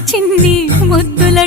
చిన్ని ముద్దుల